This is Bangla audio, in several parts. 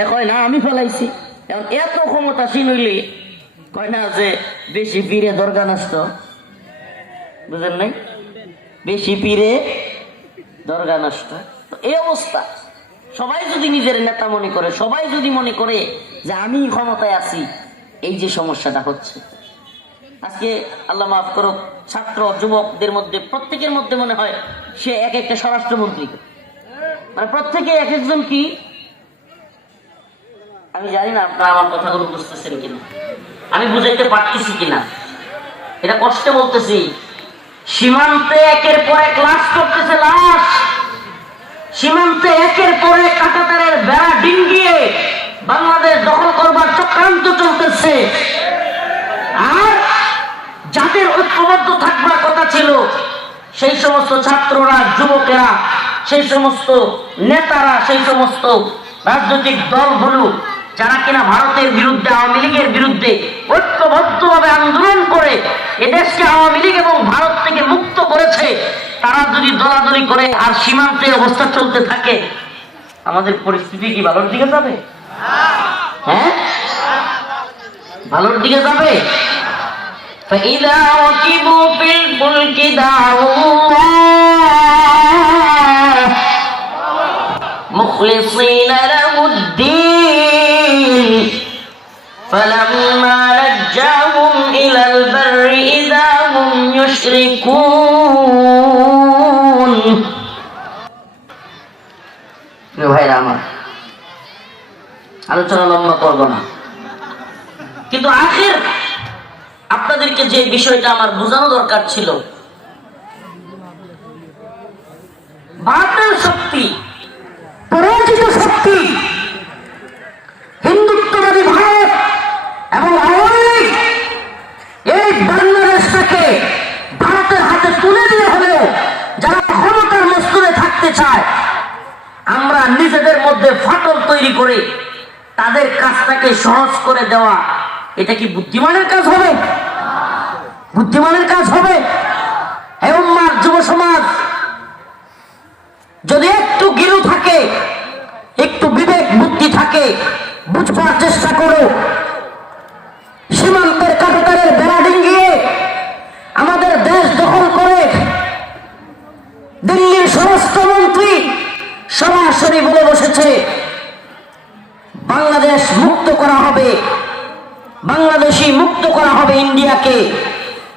এ কয় না, আমি ফেলাইছি। এখন এত ক্ষমতাসীন হইলে কয় না যে বেশি পীরে দরকার নষ্ট। বুঝলেন নাই? বেশি পীরে দরগা নষ্ট। তো এই অবস্থা। সবাই যদি নিজের নেতা মনে করে, সবাই যদি মনে করে যে আমি ক্ষমতায় আছি, এই যে সমস্যাটা হচ্ছে। আজকে আল্লাহ মাফ করো ছাত্র, যুবকদের মধ্যে, প্রত্যেকের মধ্যে মনে হয় সে এক একটা স্বরাষ্ট্রমন্ত্রী। মানে প্রত্যেকে এক একজন কি আমি জানি না আপনারা আমার কথাগুলো বুঝতেছেন কিনা। আমি বুঝাইতে পারতেছি কিনা। এটা কষ্টে বলতেছি। সীমান্তে একের পর এক লাশ করতেছে লাশ। সীমান্তে একের পর এক কাটাতারের বেড়া ডিঙ্গিয়ে বাংলাদেশ দখল করবার চক্রান্ত চলতেছে। আর যাদের ঐক্যবদ্ধ থাকবার কথা ছিল, সেই সমস্ত ছাত্ররা, যুবকেরা, সেই সমস্ত নেতারা, সেই সমস্ত রাজনৈতিক দলগুলো যারা কিনা ভারতের বিরুদ্ধে আওয়ামী লীগের বিরুদ্ধে ঐক্যবদ্ধভাবে আন্দোলন করে এদেশকে আওয়ামী লীগ এবং ভারত থেকে মুক্ত করেছে তারা যদি দলাদলি করে আর সীমান্তে অবস্থা চলতে থাকে আমাদের পরিস্থিতি কি ভালোর দিকে যাবে হ্যাঁ ভালোর দিকে যাবে فإذا ركبوا في الفلك دعوا الله مخلصين له فلما نجاهم إلى البر إذا هم يشركون প্রিয় ভাইরা আমার আলোচনা লম্বা করবো না কিন্তু আখের আপনাদেরকে যে বিষয়টা আমার বোঝানো দরকার ছিল ভারতের শক্তি করে দেওয়া, এটা কি বুদ্ধিমানের কাজ হবে? বুদ্ধিমানের কাজ হবে? যুব সমাজ, যদি একটু গিরু থাকে, একটু বিবেক বুদ্ধি থাকে, বুঝবার চেষ্টা করো। সীমান্তের কাটাতারের বেড়া ডিঙ্গিয়ে আমাদের দেশ দখল করে দিল্লির স্বরাষ্ট্রমন্ত্রী সরাসরি বলে বসেছে বাংলাদেশ মুক্ত করা হবে। বাংলাদেশি মুক্ত করা হবে ইন্ডিয়াকে।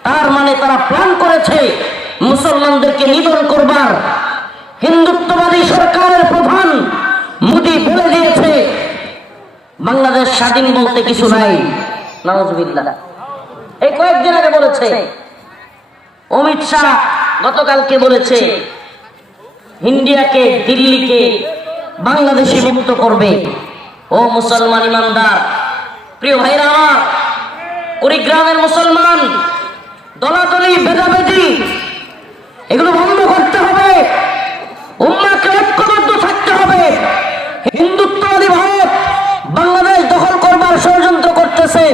তার মানে তারা প্ল্যান করেছে মুসলমানদেরকে নিধন করবার। হিন্দুত্ববাদী সরকারের প্রধান মোদী বলে দিয়েছে বাংলাদেশ স্বাধীন বলতে কিছু নাই। নওয়াজবিল্লাহ এই কয়েকদিন আগে বলেছে অমিত শাহ গতকালকে বলেছে ইন্ডিয়াকে দিল্লিকে বাংলাদেশে মুক্ত করবে। ও মুসলমান ইমানদার, প্রিয় ভাইরা আমার, কুড়িগ্রামের মুসলমান, দলাদলি বেদাবেদি এগুলো বন্ধ করতে হবে। উম্মাকে ঐক্যবদ্ধ থাকতে হবে হিন্দুত্ববাদী ভারত বাংলাদেশ দখল করবার ষড়যন্ত্র করতেছে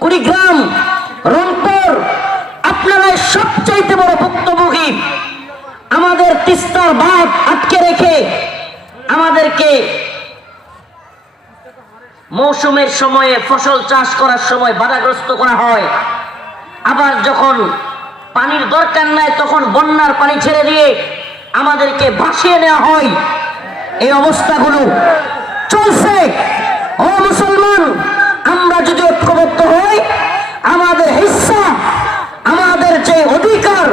কুড়িগ্রাম রংপুর আপনারা সবচাইতে বড় ভুক্তভোগী আমাদের তিস্তার বাঁধ আটকে রেখে আমাদেরকে মৌসুমের সময়ে ফসল চাষ করার সময় বাধাগ্রস্ত করা হয়। আবার যখন পানির দরকার নাই, তখন বন্যার পানি ছেড়ে দিয়ে আমাদেরকে ভাসিয়ে নেওয়া হয়। এই অবস্থাগুলো চলছে। ও মুসলমান, আমরা যদি ঐক্যবদ্ধ হই, আমাদের হিস্সা আমাদের যে অধিকার,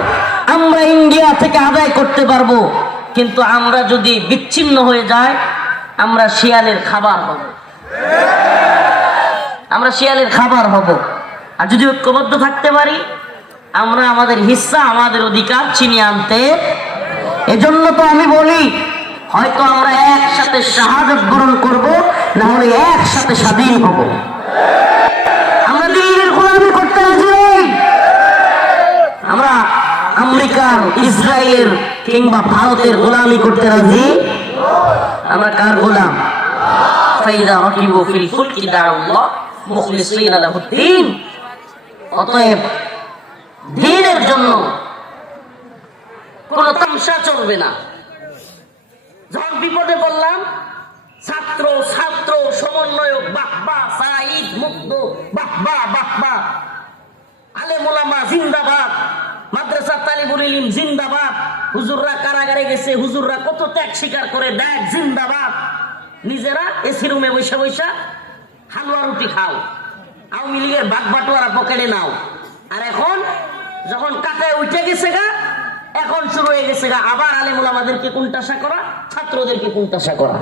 আমরা ইন্ডিয়া থেকে আদায় করতে পারব। কিন্তু আমরা যদি বিচ্ছিন্ন হয়ে যাই, আমরা শিয়ালের খাবার হব। আমরা শিয়ালের খাবার হব। আর যদি ঐক্যবদ্ধ থাকতে পারি, আমরা আমাদের হিস্সা আমাদের অধিকার চিনিয়ে আনতে। এজন্য তো আমি বলি, হয়তো আমরা একসাথে শাহাদত গ্রহণ করব, না হলে একসাথে স্বাধীন হব। আমরা দিল্লির গোলামি করতে রাজি আমরা আমেরিকার, ইসরায়েলের কিংবা ভারতের গোলামি করতে রাজি। আমরা কার গোলাম? ফাইদা রকিবু ফিল ফুলকি দাআল্লাহ মুখলিসিনা লাহুদ্দিন অতএব দিনের জন্য কোন তামসা চলবে না। বিপদে পড়লাম, ছাত্র ছাত্র, সমন্বয়ক সাইদ মুগ্ধ আলে মোলামা জিন্দাবাদ, মাদ্রাসা তালিবুল ইলিম, জিন্দাবাদ, হুজুররা কারাগারে গেছে, হুজুররা কত ত্যাগ স্বীকার করে, দেখ, জিন্দাবাদ। নিজেরা এসি রুমে বৈশা বৈশা হালুয়া রুটি খাও। আওয়ামী লীগের বাঘ বাটোয়ারা পকেটে নাও। আর এখন যখন কাতে উঠে গেছে গা, এখন শুরু হয়ে গেছে গা। আবার আলেমুল আমাদেরকে কোনটাশা করা, ছাত্রদেরকে কোনটাশা করা।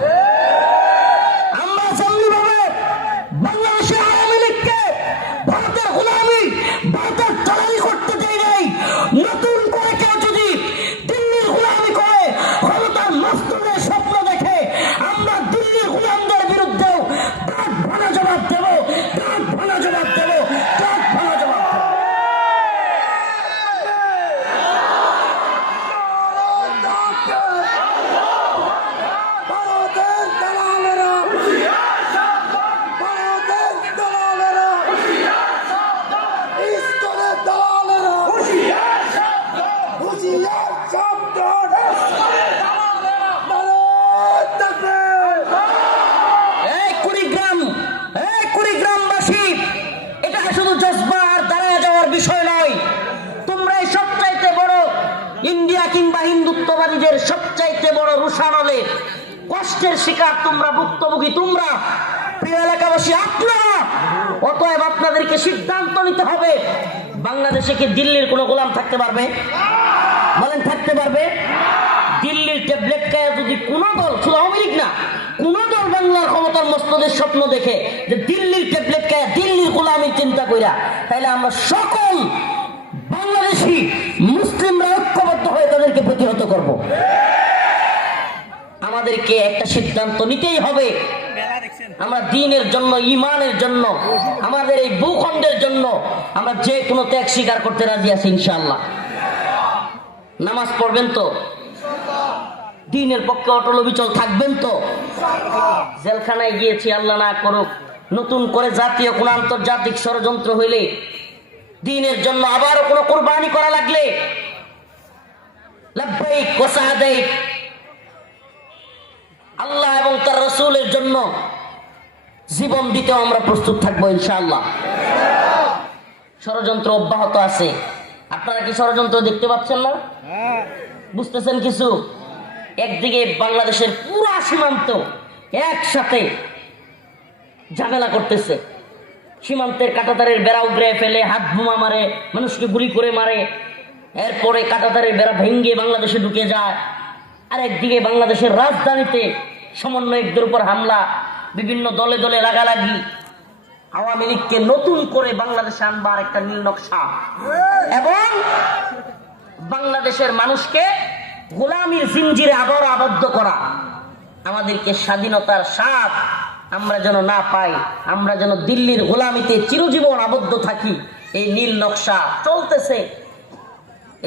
কিংবা হিন্দুত্ববাদীদের সবচাইতে বড় রুষানলে কষ্টের শিকার তোমরা, ভুক্তভোগী তোমরা। কোনো দল ক্ষমতার মস্তদের স্বপ্ন দেখে যে দিল্লির ট্যাবলেট খায় দিল্লির গোলামির চিন্তা কইরা তাহলে আমরা সকল বাংলাদেশি মুসলিমরা ঐক্যবদ্ধ হয়ে তাদেরকে প্রতিহত করব। আমাদেরকে একটা সিদ্ধান্ত নিতেই হবে। আমরা দিনের জন্য, ইমানের জন্য, আমাদের এই ভূখণ্ডের জন্য আমরা যে কোনো ত্যাগ স্বীকার করতে রাজি আছি ইনশাআল্লাহ। নামাজ পড়বেন তো? দিনের পক্ষে অটল অবিচল থাকবেন তো? জেলখানায় গিয়েছি, আল্লাহ না করুক। নতুন করে জাতীয় কোন আন্তর্জাতিক ষড়যন্ত্র হইলে দিনের জন্য আবারও কোনো কোরবানি করা লাগলে আল্লাহ এবং তার রসুলের জন্য জীবন দিতেও আমরা প্রস্তুত থাকব ইনশাআল্লাহ। ষড়যন্ত্র অব্যাহত আছে। আপনারা কি ষড়যন্ত্র দেখতে পাচ্ছেন না? বুঝতেছেন কিছু? একদিকে বাংলাদেশের পুরা সীমান্ত একসাথে ঝামেলা করতেছে। সীমান্তের কাটাতারের বেড়া উগড়ে ফেলে, হাত বোমা মারে, মানুষকে গুলি করে মারে। এরপরে কাটাতারের বেড়া ভেঙ্গে বাংলাদেশে ঢুকে যায়। আর একদিকে বাংলাদেশের রাজধানীতে সমন্বয়কদের উপর হামলা, বিভিন্ন দলে দলে রাগারাগি। আওয়ামী লীগকে নতুন করে বাংলাদেশে আনবার একটা নীল নকশা। এবং বাংলাদেশের মানুষকে গোলামীর জিঞ্জিরে আবার আবদ্ধ করা। আমাদেরকে স্বাধীনতার স্বাদ আমরা যেন না পাই, আমরা যেন দিল্লির গোলামিতে চিরজীবন আবদ্ধ থাকি। এই নীল নকশা চলতেছে।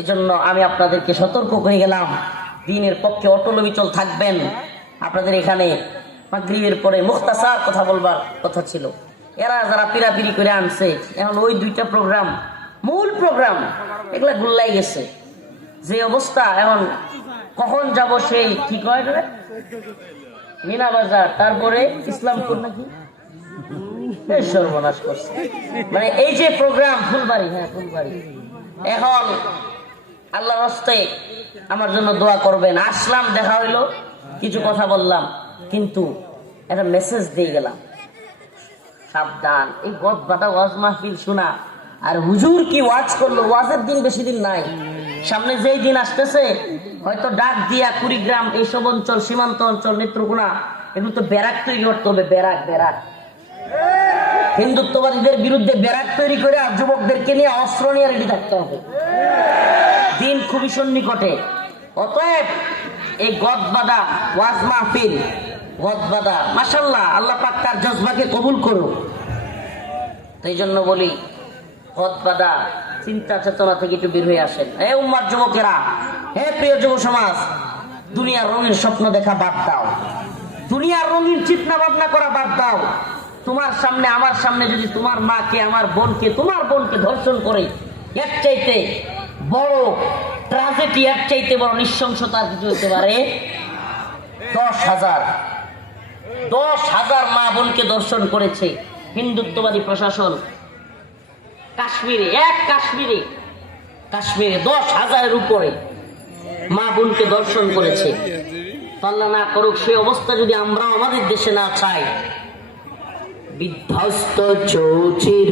এজন্য আমি আপনাদেরকে সতর্ক করে গেলাম। দিনের পক্ষে অটল বিচল থাকবেন। আপনাদের এখানে মাগরিবের পরে মুখতাসার কথা বলবার কথা ছিল। এরা যারা পিরাপিরি করে আনছে, এখন ওই দুইটা প্রোগ্রাম মূল প্রোগ্রাম এগুলা গুল্লাই গেছে। যে অবস্থা, এখন কখন যাব সেই কি কয় মিনা বাজার, তারপরে ইসলামপুর নাকি? সর্বনাশ করছে। মানে এই যে প্রোগ্রাম ফুলবাড়ি হ্যাঁ ফুলবাড়ি। এখন আল্লাহ রাস্তে আমার জন্য দোয়া করবেন। আসলাম, দেখা হইল, কিছু কথা বললাম, কিন্তু একটা মেসেজ দিয়ে গেলাম। সাবধান, এই গদ বাটা ওয়াজ মাহফিল শোনা। আর হুজুর কি ওয়াজ করল? ওয়াজের দিন বেশি দিন নাই। সামনে যেই দিন আসতেছে, হয়তো ডাক দিয়া কুড়িগ্রাম, এইসব অঞ্চল, সীমান্ত অঞ্চল, নেত্রকোনা, এগুলো তো ব্যারাক তৈরি করতে হবে, ব্যারাক ব্যারাক। হিন্দুত্ববাদীদের বিরুদ্ধে ব্যারাক তৈরি করে আর যুবকদেরকে নিয়ে অস্ত্র নিয়ে রেডি থাকতে হবে। দিন খুবই সন্নিকটে। অতএব এই গদবাদা, ওয়াজ মাহফিল, গদবাদা মাসাল্লাহ আল্লাহ পাক তার জজবাকে কবুল করুক। এই জন্য বলি, গদবাদা, চিন্তা চেতনা থেকে একটু বের হয়ে আসেন। হে উম্মার যুবকেরা, হে প্রিয় যুব সমাজ, দুনিয়ার রঙের স্বপ্ন দেখা বাদ দাও। দুনিয়ার রঙিন চিন্তা ভাবনা করা বাদ দাও। তোমার সামনে, আমার সামনে যদি তোমার মাকে, আমার বোনকে, তোমার বোনকে ধর্ষণ করে, এর চাইতে বড় ট্রাজেডি এর চাইতে বড় নৃশংসতার কিছু হতে পারে? দশ হাজার। দশ হাজার মা বোনকে দর্শন করেছে হিন্দুত্ববাদী প্রশাসন। কাশ্মীরে, এক কাশ্মীরে কাশ্মীরে দশ হাজারের উপরে মা বোনকে দর্শন করেছে। আল্লাহ না করুক, সেই অবস্থা যদি আমরা আমাদের দেশে না চাই। বিধ্বস্ত চৌচির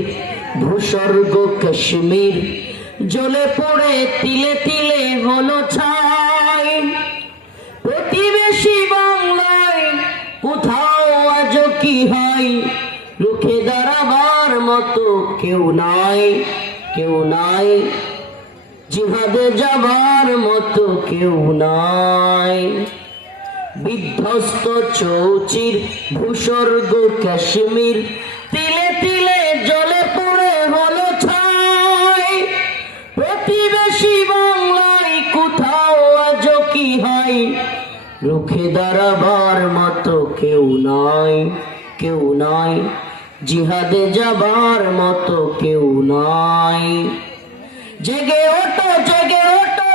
ভূস্বর্গ কাশ্মীর জ্বলে পড়ে, তিলে তিলে হলো ছাই। প্রতিবেশী বাংলায় কোথাও আজ কি হয়? রুখে দাঁড়াবার মতো কেউ নাই কেউ নাই। জিহাদে যাবার মতো কেউ নাই। বিধ্বস্ত চৌচির, ভূস্বর্গ কাশ্মীর রুখে দাঁড়াবার মতো কেউ নাই কেউ নাই জিহাদে যাবার মতো কেউ নাই জেগে ওঠো জেগে ওঠো,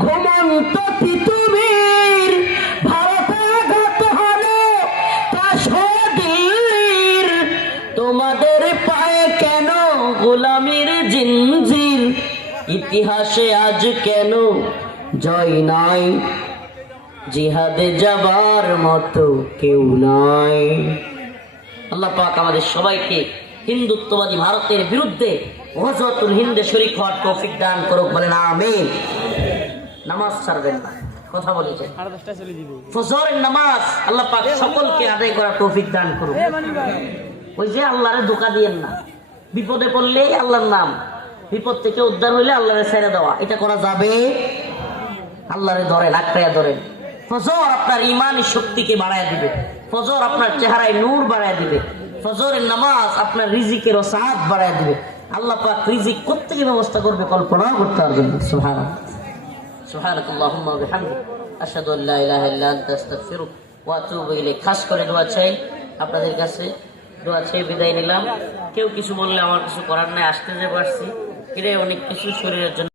ঘুমন্ত পৃথিবীর। ভারতে আঘাত হলো দিল্লির তোমাদের পায়ে কেন গোলামির জিনজির? ইতিহাসে আজ কেন জয় নাই? জিহাদে যাবার মতো কেউ নাই। আল্লাহ পাক আমাদের সবাইকে হিন্দুত্ববাদী ভারতের বিরুদ্ধে হজরতুল হিন্দে শরীক হওয়ার তৌফিক দান করুক বলেন আমিন। নামাজ ছাড়বেন না। কথা বলেছেন। ফজরের নামাজ আল্লাহ পাক সকলকে আদায় করার তৌফিক দান করুক। ওই যে আল্লাহরে ধোকা দিয়েন না। বিপদে পড়লেই আল্লাহর নাম বিপদ থেকে উদ্ধার হইলে আল্লাহরে ছেড়ে দেওয়া। এটা করা যাবে? আল্লাহরে ধরেন আঁকড়াইয়া ধরেন। ফজর আপনার ইমানি শক্তিকে বাড়ায় দিবে। ফজর আপনার চেহারায় নূর বাড়ায় দিবে। ফজরের নামাজ আপনার রিজিকের সাহায্য বাড়ায় দিবে। আল্লাহ পাক রিজিক কোথেকে ব্যবস্থা করবে কল্পনাও করতে পারবেন না। আতুবু খাস করে দোয়া চাই আপনাদের কাছে। দোয়া চাই বিদায় নিলাম। কেউ কিছু বললে আমার কিছু করার নাই, আসতে যে পারছি। এটাই অনেক কিছু শরীরের জন্য